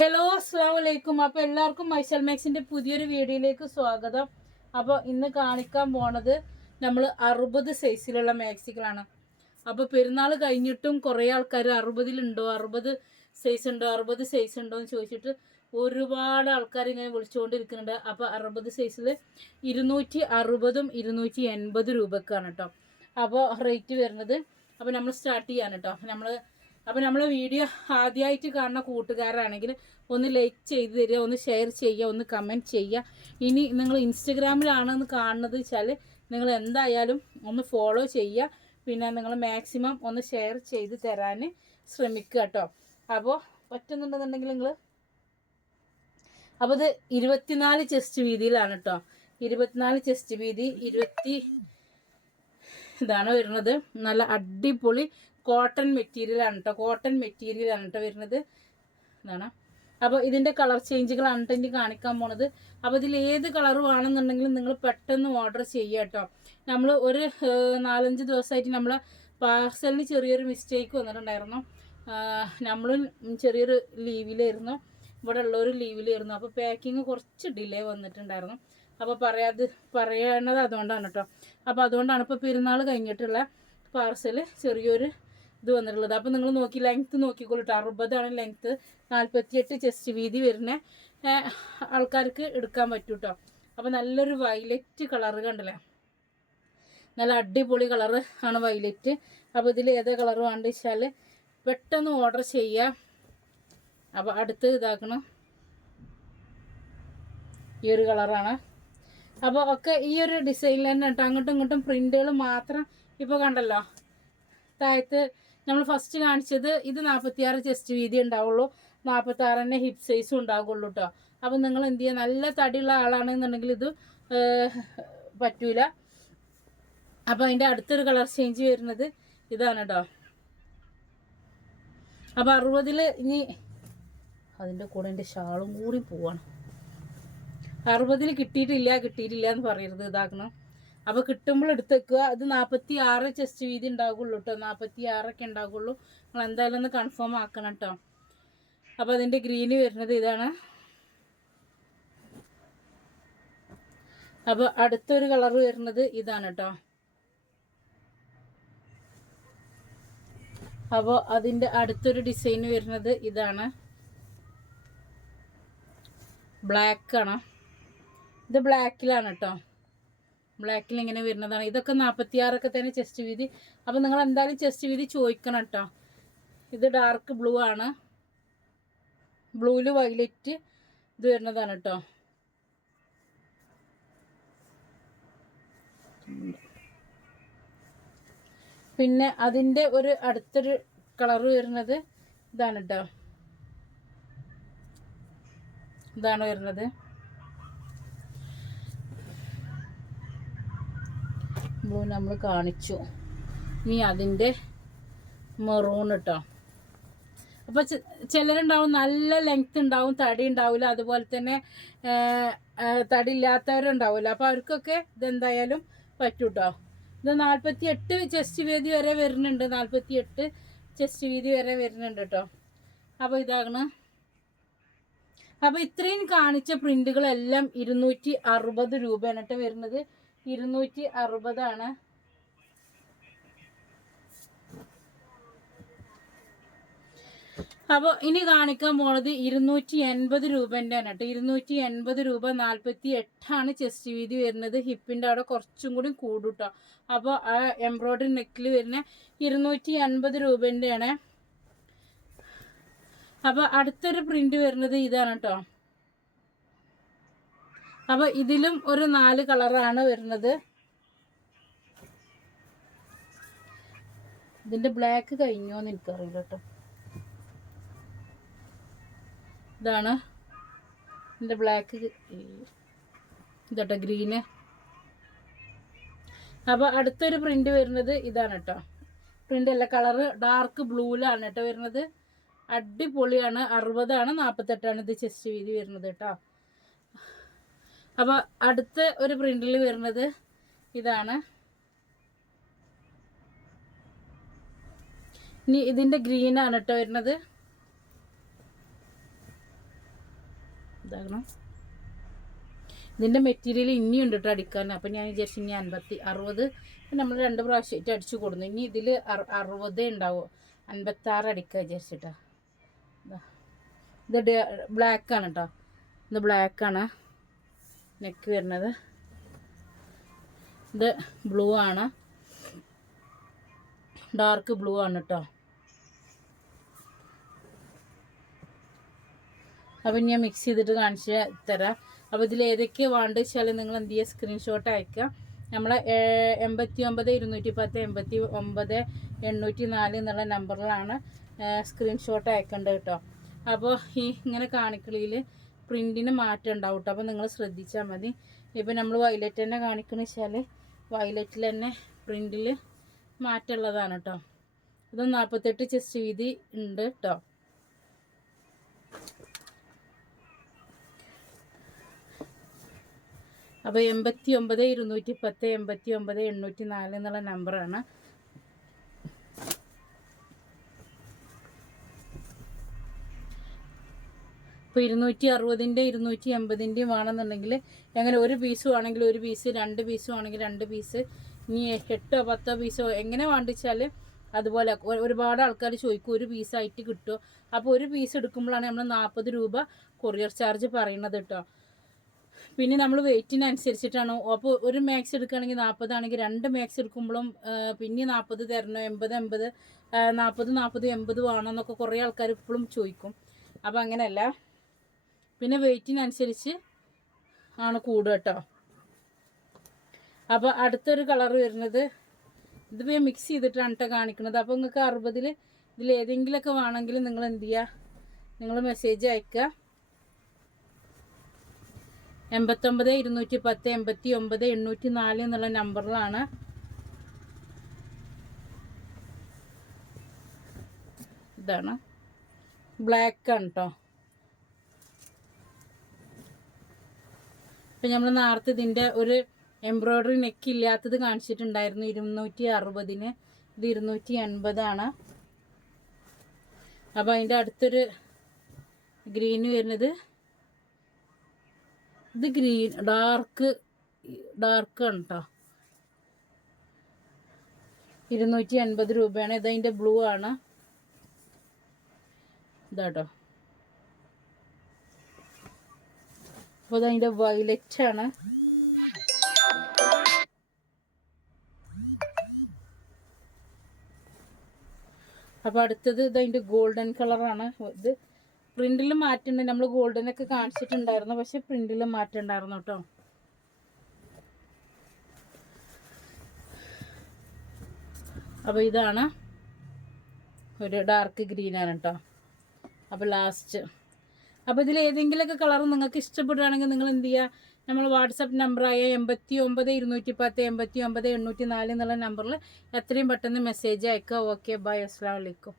Hello അസ്സാം വലൈക്കും അപ്പോൾ എല്ലാവർക്കും മൈസൽ മാക്സിന്റെ പുതിയൊരു വീഡിയോയിലേക്ക് സ്വാഗതം. അപ്പോൾ ഇന്ന് കാണിക്കാൻ പോണത് നമ്മൾ അറുപത് സൈസിലുള്ള മാക്സികളാണ്. അപ്പോൾ പെരുന്നാൾ കഴിഞ്ഞിട്ടും കുറേ ആൾക്കാർ അറുപതിലുണ്ടോ അറുപത് സൈസ് ഉണ്ടോ അറുപത് സൈസ് ഉണ്ടോ എന്ന് ചോദിച്ചിട്ട് ഒരുപാട് ആൾക്കാർ ഇങ്ങനെ വിളിച്ചുകൊണ്ടിരിക്കുന്നുണ്ട്. അപ്പോൾ അറുപത് സൈസിൽ ഇരുന്നൂറ്റി അറുപതും ഇരുന്നൂറ്റി എൺപത് രൂപക്കാണ് കേട്ടോ അപ്പോൾ റേറ്റ് വരുന്നത്. അപ്പോൾ നമ്മൾ സ്റ്റാർട്ട് ചെയ്യാൻ കേട്ടോ നമ്മൾ അപ്പോൾ നമ്മൾ വീഡിയോ ആദ്യമായിട്ട് കാണുന്ന കൂട്ടുകാരാണെങ്കിൽ ഒന്ന് ലൈക്ക് ചെയ്ത് തരിക ഒന്ന് ഷെയർ ചെയ്യുക ഒന്ന് കമന്റ് ചെയ്യുക. ഇനി നിങ്ങൾ ഇൻസ്റ്റഗ്രാമിലാണെന്ന് കാണുന്നത് വെച്ചാൽ നിങ്ങൾ എന്തായാലും ഒന്ന് ഫോളോ ചെയ്യുക. പിന്നെ നിങ്ങൾ മാക്സിമം ഒന്ന് ഷെയർ ചെയ്ത് തരാൻ ശ്രമിക്കുക കേട്ടോ. അപ്പോൾ പറ്റുന്നുണ്ടെന്നുണ്ടെങ്കിൽ നിങ്ങൾ അപ്പോൾ ഇത് ഇരുപത്തിനാല് ചെസ്റ്റ് വീതിയിലാണ് കേട്ടോ. ഇരുപത്തിനാല് ചെസ്റ്റ് വീതി ഇരുപത്തി ഇതാണ് വരുന്നത്. നല്ല അടിപൊളി കോട്ടൺ മെറ്റീരിയലാണ് കേട്ടോ കോട്ടൺ മെറ്റീരിയലാണ് കേട്ടോ വരുന്നത്. എന്താണ് അപ്പോൾ ഇതിന്റെ കളർ ചേഞ്ചുകളാണ് കേട്ടോ കാണിക്കാൻ പോണത്. അപ്പോൾ ഇതിൽ ഏത് കളർ വേണമെന്നുണ്ടെങ്കിലും നിങ്ങൾ പെട്ടെന്ന് ഓർഡർ ചെയ്യുക കേട്ടോ നമ്മൾ ഒരു നാലഞ്ച് ദിവസമായിട്ട് നമ്മൾ പാർസലിന് ചെറിയൊരു മിസ്റ്റേക്ക് വന്നിട്ടുണ്ടായിരുന്നു. നമ്മൾ ചെറിയൊരു ലീവിലായിരുന്നു ഇവിടെ ഉള്ളൊരു ലീവിലായിരുന്നു അപ്പോൾ പാക്കിങ് കുറച്ച് ഡിലേ വന്നിട്ടുണ്ടായിരുന്നു. അപ്പോൾ പറയാത് പറയണത് അതുകൊണ്ടാണ് കേട്ടോ അപ്പോൾ അതുകൊണ്ടാണ് ഇപ്പോൾ പെരുന്നാൾ കഴിഞ്ഞിട്ടുള്ള പാർസൽ ചെറിയൊരു ഇത് വന്നിട്ടുള്ളത്. അപ്പോൾ നിങ്ങൾ നോക്കി ലെങ്ത്ത് നോക്കിക്കോളൂ കേട്ടോ അറുപതാണ് ലെങ്ത്ത് നാൽപ്പത്തിയെട്ട് ചെസ്റ്റ് വീതി വരുന്ന ആൾക്കാർക്ക് എടുക്കാൻ പറ്റും കേട്ടോ അപ്പോൾ നല്ലൊരു വയലറ്റ് കളറ് കണ്ടല്ലേ? നല്ല അടിപൊളി കളറ് ആണ് വയലറ്റ് അപ്പോൾ ഇതിൽ ഏതാ കളർ വേണ്ട വെച്ചാൽ പെട്ടെന്ന് ഓർഡർ ചെയ്യുക അപ്പോൾ അടുത്ത് ഇതാക്കണം. ഈ ഒരു കളറാണ് അപ്പോൾ ഒക്കെ ഈ ഒരു ഡിസൈനിൽ തന്നെ കേട്ടോ. അങ്ങോട്ടും ഇങ്ങോട്ടും പ്രിന്റുകൾ മാത്രം ഇപ്പോൾ കണ്ടല്ലോ. താഴത്ത് നമ്മൾ ഫസ്റ്റ് കാണിച്ചത് ഇത് നാൽപ്പത്തിയാറ് ചെസ്റ്റ് വീതി ഉണ്ടാവുള്ളൂ. നാൽപ്പത്താറ് തന്നെ ഹിപ്പ് സൈസും ഉണ്ടാകുള്ളൂ കേട്ടോ അപ്പം നിങ്ങൾ എന്ത് ചെയ്യുക നല്ല തടിയുള്ള ആളാണെന്നുണ്ടെങ്കിൽ ഇത് പറ്റൂല. അപ്പോൾ അതിന്റെ അടുത്തൊരു കളർ ചേഞ്ച് വരുന്നത് ഇതാണ് കേട്ടോ അപ്പോൾ അറുപതിൽ ഇനി അതിന്റെ കൂടെ എന്റെ ഷാളും കൂടി പോവാണ്. അറുപതിൽ കിട്ടിയിട്ടില്ല കിട്ടിയിട്ടില്ല എന്ന് പറയരുത് ഇതാക്കണം. അപ്പോൾ കിട്ടുമ്പോൾ എടുത്തേക്കുക. അത് നാൽപ്പത്തി ആറ് ചെസ്റ്റ് വീതി ഉണ്ടാകുള്ളൂ കേട്ടോ നാൽപ്പത്തി ആറൊക്കെ ഉണ്ടാകുള്ളൂ നിങ്ങൾ എന്തായാലും ഒന്ന് കൺഫേം ആക്കണം കേട്ടോ അപ്പോൾ അതിന്റെ ഗ്രീന് വരുന്നത് ഇതാണ്. അപ്പോൾ അടുത്തൊരു കളർ വരുന്നത് ഇതാണ് കേട്ടോ അപ്പോൾ അതിന്റെ അടുത്തൊരു ഡിസൈൻ വരുന്നത് ഇതാണ്. ബ്ലാക്ക് ആണ്. ഇത് ബ്ലാക്കിലാണ് കേട്ടോ ബ്ലാക്കിൽ ഇങ്ങനെ വരുന്നതാണ്. ഇതൊക്കെ നാൽപ്പത്തിയാറൊക്കെ തന്നെ ചെസ്റ്റ് വീതി. അപ്പോൾ നിങ്ങൾ എന്തായാലും ചെസ്റ്റ് വീതി ചോദിക്കണം കേട്ടോ ഇത് ഡാർക്ക് ബ്ലൂ ആണ്. ബ്ലൂവിൽ വൈലറ്റ് ഇത് വരുന്നതാണ് കേട്ടോ പിന്നെ അതിന്റെ ഒരു അടുത്തൊരു കളർ വരുന്നത് ഇതാണ് കേട്ടോ ഇതാണ് വരുന്നത്. ബ്ലൂ നമ്മൾ കാണിച്ചു. ഇനി അതിന്റെ മെറൂൺ കേട്ടോ അപ്പോൾ ചിലരുണ്ടാവും നല്ല ലെങ്ത് ഉണ്ടാവും തടി ഉണ്ടാവില്ല അതുപോലെ തന്നെ തടി ഇല്ലാത്തവരുണ്ടാവില്ല അപ്പോൾ അവർക്കൊക്കെ ഇതെന്തായാലും പറ്റും കേട്ടോ ഇത് നാൽപ്പത്തി എട്ട് ചെസ്റ്റ് വീതി വരെ വരുന്നുണ്ട്. നാൽപ്പത്തി എട്ട് ചെസ്റ്റ് വീതി വരെ വരുന്നുണ്ട് കേട്ടോ അപ്പോൾ ഇതാണ് അപ്പോൾ ഇത്രയും കാണിച്ച പ്രിന്റുകളെല്ലാം ഇരുന്നൂറ്റി അറുപത് രൂപയാണ് കേട്ടോ വരുന്നത് ഇരുന്നൂറ്റി അറുപതാണ് അപ്പോൾ ഇനി കാണിക്കാൻ പോണത് ഇരുന്നൂറ്റി എൺപത് രൂപന്റെ ആണ് കേട്ടോ. ഇരുന്നൂറ്റി എൺപത് രൂപ നാൽപ്പത്തി എട്ടാണ് ചെസ്റ്റ് വീതി വരുന്നത്. ഹിപ്പിന്റെ അവിടെ കുറച്ചും കൂടി കൂടും കേട്ടോ അപ്പോൾ ആ എംബ്രോയ്ഡറി നെക്കിൽ വരുന്ന ഇരുന്നൂറ്റി എൺപത് രൂപന്റെ ആണ്. അപ്പോൾ അടുത്തൊരു പ്രിന്റ് വരുന്നത് ഇതാണ് കേട്ടോ അപ്പോൾ ഇതിലും ഒരു നാല് കളറാണ് വരുന്നത്. ഇതിന്റെ ബ്ലാക്ക് കഴിഞ്ഞോന്ന് എനിക്കറിയില്ല കേട്ടോ. ഇതാണ് ഇതിന്റെ ബ്ലാക്ക് ഇതട്ടോ ഗ്രീന് അപ്പോൾ അടുത്തൊരു പ്രിന്റ് വരുന്നത് ഇതാണ് കേട്ടോ. പ്രിന്റ് അല്ല കളറ് ഡാർക്ക് ബ്ലൂവിലാണ് കേട്ടോ വരുന്നത്. അടിപൊളിയാണ് അറുപതാണ് നാൽപ്പത്തെട്ടാണ് ഇത് ചെസ്റ്റ് വീതി വരുന്നത് കേട്ടോ. അപ്പോൾ അടുത്ത ഒരു പ്രിന്റിൽ വരുന്നത് ഇതാണ്. ഇനി ഇതിന്റെ ഗ്രീനാണ് കേട്ടോ വരുന്നത്. ഇതാകണം. ഇതിന്റെ മെറ്റീരിയൽ ഇനിയുണ്ട് കേട്ടോ അടിക്കാൻ. അപ്പം ഞാൻ വിചാരിച്ചു ഇനി അൻപത്തി അറുപത് നമ്മൾ രണ്ട് പ്രാവശ്യമായിട്ട് അടിച്ചു കൊടുന്നു. ഇനി ഇതിൽ അറുപതേ ഉണ്ടാവും. അൻപത്താറ് അടിക്കുക വിചാരിച്ചിട്ടാ. ഇത്. ബ്ലാക്കാണ് കേട്ടോ ഇത് ബ്ലാക്കാണ് നെക്ക് വരുന്നത്. ഇത് ബ്ലൂ ആണ്. ഡാർക്ക് ബ്ലൂ ആണ് കേട്ടോ അപ്പം ഞാൻ മിക്സ് ചെയ്തിട്ട് കാണിച്ച് തരാം. അപ്പോൾ ഇതിൽ ഏതൊക്കെ വേണ്ടത് വെച്ചാൽ നിങ്ങൾ എന്ത് ചെയ്യുക? സ്ക്രീൻഷോട്ട് അയക്കുക നമ്മൾ എൺപത്തി ഒമ്പത് ഇരുന്നൂറ്റി പത്ത് എൺപത്തി ഒമ്പത് എണ്ണൂറ്റി നാല് എന്നുള്ള നമ്പറിലാണ് സ്ക്രീൻഷോട്ട് അയക്കേണ്ടത് കേട്ടോ അപ്പോൾ ഈ ഇങ്ങനെ കാണിക്കലിൽ പ്രിന്റിന് മാറ്റം ഉണ്ടാവും കേട്ടോ അപ്പോൾ നിങ്ങൾ ശ്രദ്ധിച്ചാൽ മതി. ഇപ്പം നമ്മൾ വയലറ്റ് തന്നെ കാണിക്കുന്ന വെച്ചാൽ വയലറ്റിൽ തന്നെ പ്രിന്റിൽ മാറ്റമുള്ളതാണ് കേട്ടോ ഇത് നാൽപ്പത്തെട്ട് ചെസ്റ്റ് വീതി ഉണ്ട് കേട്ടോ അപ്പോൾ എൺപത്തി ഒമ്പത് ഇരുന്നൂറ്റി പത്ത് എൺപത്തി ഒമ്പത് എണ്ണൂറ്റി നാല് എന്നുള്ള നമ്പറാണ് ഇപ്പോൾ ഇരുന്നൂറ്റി അറുപതിന്റെ ഇരുന്നൂറ്റി എൺപതിന്റെയും വേണമെന്നുണ്ടെങ്കിൽ എങ്ങനെ ഒരു പീസ് വേണമെങ്കിൽ ഒരു പീസ് രണ്ട് പീസ് വേണമെങ്കിൽ രണ്ട് പീസ് ഇനി എട്ടോ പത്തോ പീസോ എങ്ങനെ വേണ്ടിച്ചാൽ അതുപോലെ ഒരുപാട് ആൾക്കാർ ചോദിക്കും ഒരു പീസായിട്ട് കിട്ടുമോ അപ്പോൾ ഒരു പീസ് എടുക്കുമ്പോഴാണ് നമ്മൾ നാൽപ്പത് രൂപ കൊറിയർ ചാർജ് പറയുന്നത് കേട്ടോ പിന്നെ നമ്മൾ വെയിറ്റിനനുസരിച്ചിട്ടാണ് അപ്പോൾ ഒരു മാക്സ് എടുക്കുകയാണെങ്കിൽ നാൽപ്പതാണെങ്കിൽ രണ്ട് മാക്സ് എടുക്കുമ്പോഴും പിന്നെ നാൽപ്പത് തരണോ എൺപത് എൺപത് നാൽപ്പത് നാൽപ്പത് എൺപത് വേണമെന്നൊക്കെ കുറേ ആൾക്കാർ ഇപ്പോഴും ചോദിക്കും. അപ്പോൾ അങ്ങനെയല്ല. പിന്നെ വെയിറ്റിനനുസരിച്ച് ആണ് കൂടുക കേട്ടോ അപ്പോൾ അടുത്തൊരു കളർ വരുന്നത് ഇതിപ്പോൾ ഞാൻ മിക്സ് ചെയ്തിട്ടാണ് കേട്ടോ കാണിക്കുന്നത്. അപ്പോൾ നിങ്ങൾക്ക് അറുപതിൽ ഇതിൽ ഏതെങ്കിലുമൊക്കെ വേണമെങ്കിൽ നിങ്ങൾ എന്ത് ചെയ്യുക നിങ്ങൾ മെസ്സേജ് അയക്കുക എൺപത്തൊമ്പത് ഇരുന്നൂറ്റി പത്ത് എൺപത്തി ഒമ്പത് എണ്ണൂറ്റി നാല് എന്നുള്ള നമ്പറിലാണ്. ഇതാണ്. ബ്ലാക്ക് ആണ് കേട്ടോ ഇപ്പം നമ്മൾ നേരത്തെ ഇതിന്റെ ഒരു എംബ്രോയ്ഡറി നെക്ക് ഇല്ലാത്തത് കാണിച്ചിട്ടുണ്ടായിരുന്നു. ഇരുന്നൂറ്റി അറുപതിന് ഇത് ഇരുന്നൂറ്റി എൺപതാണ് അപ്പോൾ അതിന്റെ അടുത്തൊരു ഗ്രീന് വരുന്നത് ഇത് ഗ്രീൻ ഡാർക്ക് ഡാർക്ക് ആണ് കേട്ടോ ഇരുന്നൂറ്റി എൺപത് രൂപയാണ് ഇതതിന്റെ ബ്ലൂ ആണ്. ഇതാട്ടോ അപ്പോൾ അതിന്റെ ആണ്. അപ്പോൾ അടുത്തത് ഇതതിന്റെ ഗോൾഡൻ കളറാണ് ഇത് പ്രിന്റിൽ മാറ്റുണ്ട്. നമ്മൾ ഗോൾഡനൊക്കെ കാണിച്ചിട്ടുണ്ടായിരുന്നു. പക്ഷെ പ്രിന്റിൽ മാറ്റുണ്ടായിരുന്നു കേട്ടോ അപ്പോൾ ഇതാണ്. ഒരു ഡാർക്ക് ഗ്രീൻ ആണ് കേട്ടോ അപ്പോൾ ലാസ്റ്റ് അപ്പോൾ ഇതിൽ ഏതെങ്കിലുമൊക്കെ കളർ നിങ്ങൾക്ക് ഇഷ്ടപ്പെടുകയാണെങ്കിൽ നിങ്ങൾ എന്ത് ചെയ്യുക? നമ്മൾ വാട്സപ്പ് നമ്പറായ എൺപത്തി ഒമ്പത് ഇരുന്നൂറ്റി പത്ത് എൺപത്തി ഒമ്പത് എണ്ണൂറ്റി നാല് എന്നുള്ള നമ്പറിൽ എത്രയും പെട്ടെന്ന് മെസ്സേജ് അയക്കുക. ഓക്കെ ബൈ അസ്സാം വലൈക്കും